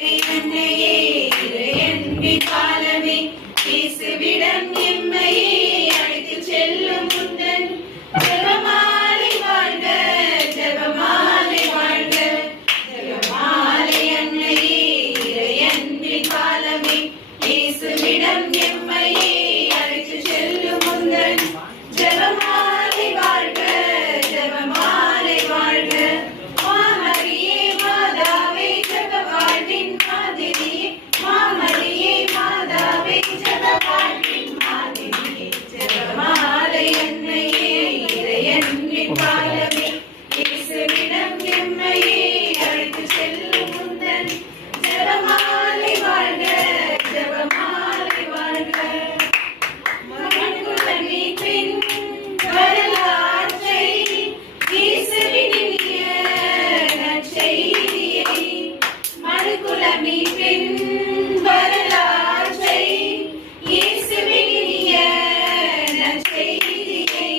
என்னையே இறையன்பின் பாலமே இயேசுவிடம் எம்மையே அழைத்துச் செல்லும் முந்தன் ஜெபமாலை வாழ்க ஜெபமாலை வாழ்க ஜெபமாலை அன்னையே இறையன்பின் பாலமே இயேசுவிடம் எம்மையே அழைத்துச் செல்லும் முந்தன் ஜெபமாலை வாழ்க ஜெபமாலை வாழ்க மாமரியே மாதாவே ஜெப வாழ்வின் மாதிரியே மாமரியே மாதாவே ஜெப வாழ்வின் மாதிரியே ஜெபமாலை அன்னையே இறையன்பின் பாலமே இயேசுவிடம் எம்மையே அழைத்துச் செல்லும் முந்தன் ஜெபமாலை வாழ்க ஜெபமாலை வாழ்க மண்குல மீட்பின் வரலாற்றை இயேசுவின் இனிய நற்செய்தியை மண்குல மீட்பின் வரலாற்றை இயேசுவின் இனிய நற்செய்தியை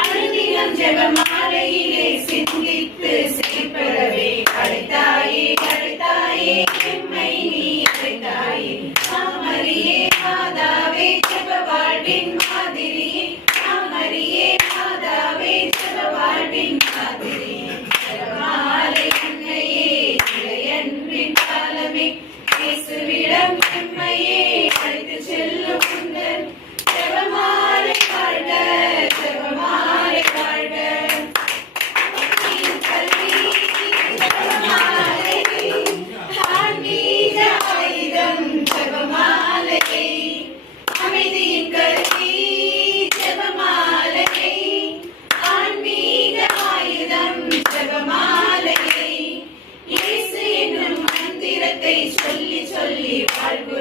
அனுதினம் ஜெபமாலையிலே சிந்தித்து செயல்படவே அழைத்தாயே அழைத்தாயே எம்மை நீ அழைத்தாயே மாமரியே மாதாவே ஜெப வாழ்வின் மாதிரியே மாமரியே மாதாவே ஜெப வாழ்வின் மாதிரியே ஜெபமாலை அன்னையே இறையன்பின் பாலமே இயேசுவிடம் எம்மையே அழைத்துச் செல்லும் முந்தன் ஜெபமாலை வாழ்க ஜெபமாலை வாழ்க கல்வி ஜெபமாலை ஆன்மீக ஆயுதம் ஜெபமாலை அமைதியின் கல்வி ஜெபமாலை ஆன்மீக ஆயுதம் ஜெபமாலை இயேசு என்னும் மந்திரத்தை சொல்லி சொல்லி வாழ்வு